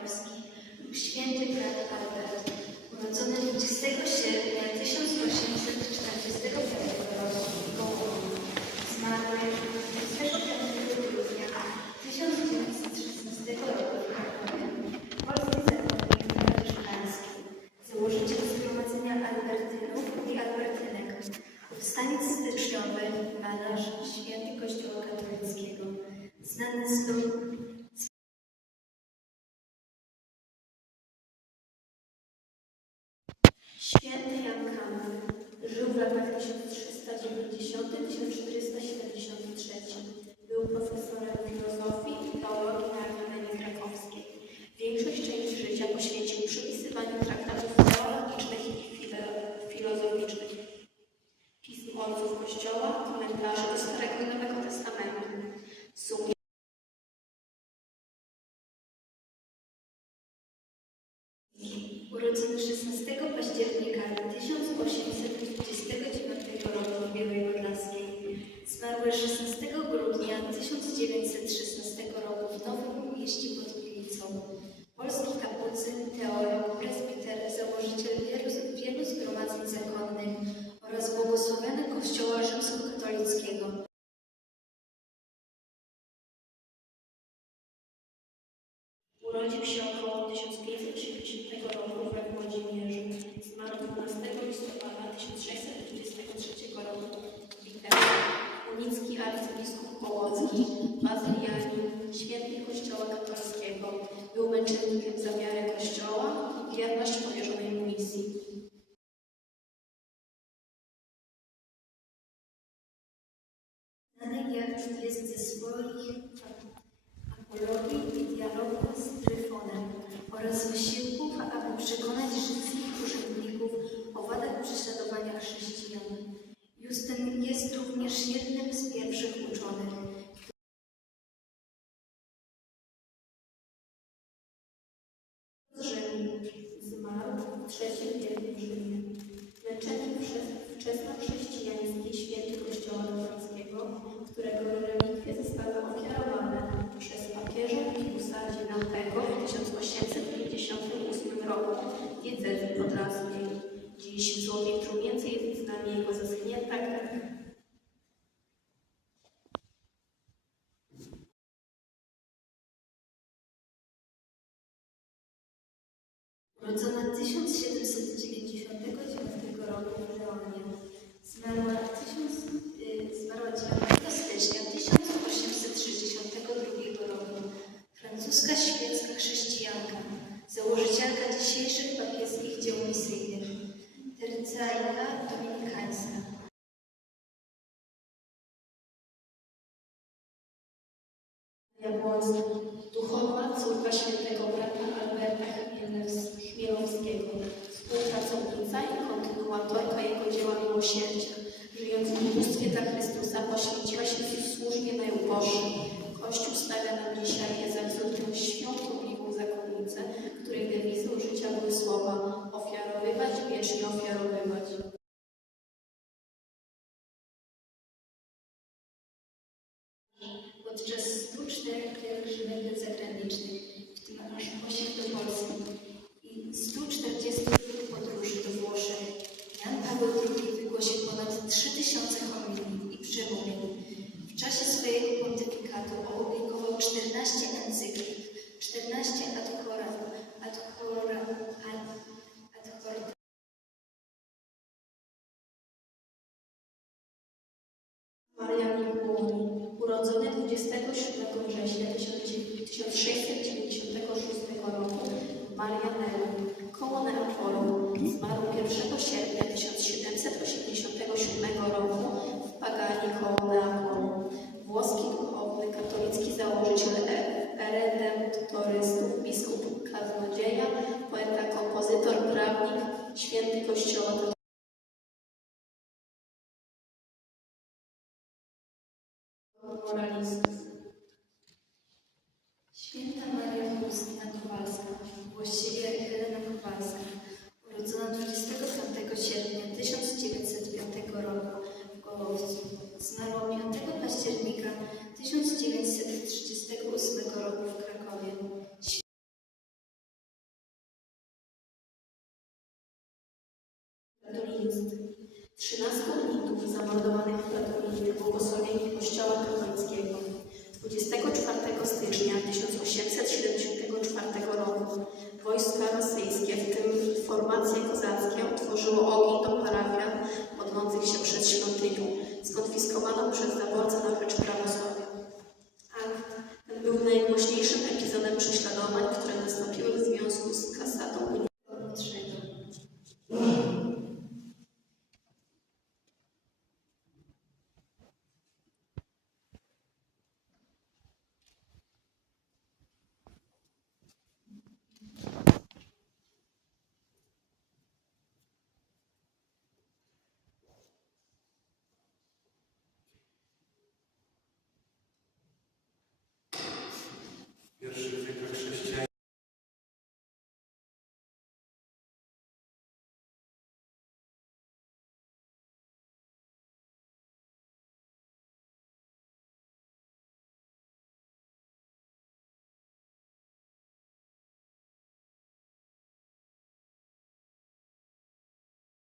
Krakowski lub święty brat Albert, urodzony 20 sierpnia 1845 roku w Gołowie, zmarły 25 grudnia 1916 roku w Krakowie, polski zakonnik Tadeusz Szklarski, założyciel Zgromadzenia Albertynów i Albertynek, powstaniec styczniowy, malarz, święty Kościoła katolickiego, znany z latach 1390-1473. Był profesorem filozofii i teologii na Akademii Krakowskiej. Większość części życia poświęcił przypisywaniu traktatów Urodzony 16 października 1829 roku w Białej Podlaskiej. Zmarły 16 grudnia Urodził się około 1580 roku we Włodzimierzu. Zmarł 12 listopada 1623 roku w Witebsku. Unicki arcybiskup Połocki, bazylianin, święty Kościoła katolickiego. Był męczennikiem za wiarę Kościoła i wierność powierzonej mu misji. Znany jak jest ze swoich apologii i dialogu z Tryfonem oraz wysiłków, aby przekonać rzymskich urzędników o wadach prześladowania chrześcijan. Justyn jest również jednym z pierwszych uczonych. Zmarł w trzecim wieku Rzymie. Leczenie wczesnochrześcijańskiej święty Kościoła katolickiego, którego Urodzona 1799 roku w Leonie. Zmarła, 1000, y, zmarła 9 stycznia 1862 roku. Francuska świecka chrześcijanka, założycielka dzisiejszych papieskich dzieł misyjnych. Tercajka dominikańska. Jabłońska, duchowa córka świętego Podczas 104 pielgrzymek zagranicznych, w tym aż 8 do Polski i 140 Urodzony 27 września 1696 roku w Marianelu, koło Neapolu. Zmarł 1 sierpnia 1787 roku w Pagani koło Neapolu. Włoski duchowny, katolicki założyciel e- redemptorystów, biskup kaznodzieja, poeta, kompozytor, prawnik, święty Kościoła Katoliccy. 13 litów zamordowanych w Petrolinie błogosławieni Kościoła katolickiego. 24 stycznia 1874 roku wojska rosyjskie, w tym formacje kozackie, otworzyło ogień do parafian modlących się przed świątynią, skonfiskowaną przez zaborcę na rzecz